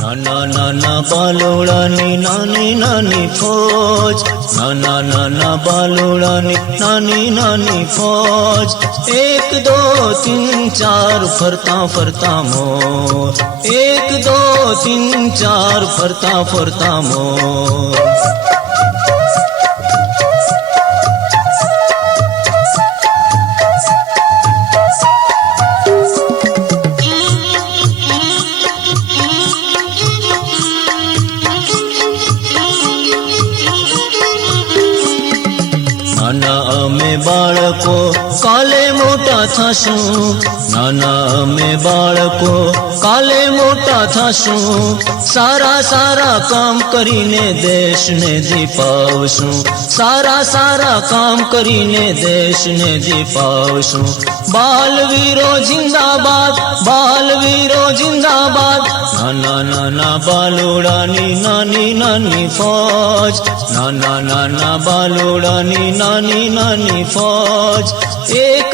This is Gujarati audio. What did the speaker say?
નાના નાના બાલોડાની નાની નાની ફોજ, નાના નાના બાલોડાની નાની નાની ફોજ. એક દો તીન ચાર ફરતા ફરતા મોર. એક દો તીન ચાર ફરતા ફરતા મોર. નાના અમે બાળકો, કાલે મોટા થશું. નાના અમે બાળકો, કાલે મોટા થશું. સારા સારા કામ કરીને દેશને દીપાવશું સારા સારા કામ કરીને દેશને દીપાવશું બાલવીરો જિંદાબાદ જિંદાબાદ નાના નાના બાલોડાની નાની નાની ફોજ નાના નાના બાલોડાની નાની નાની ફોજ એક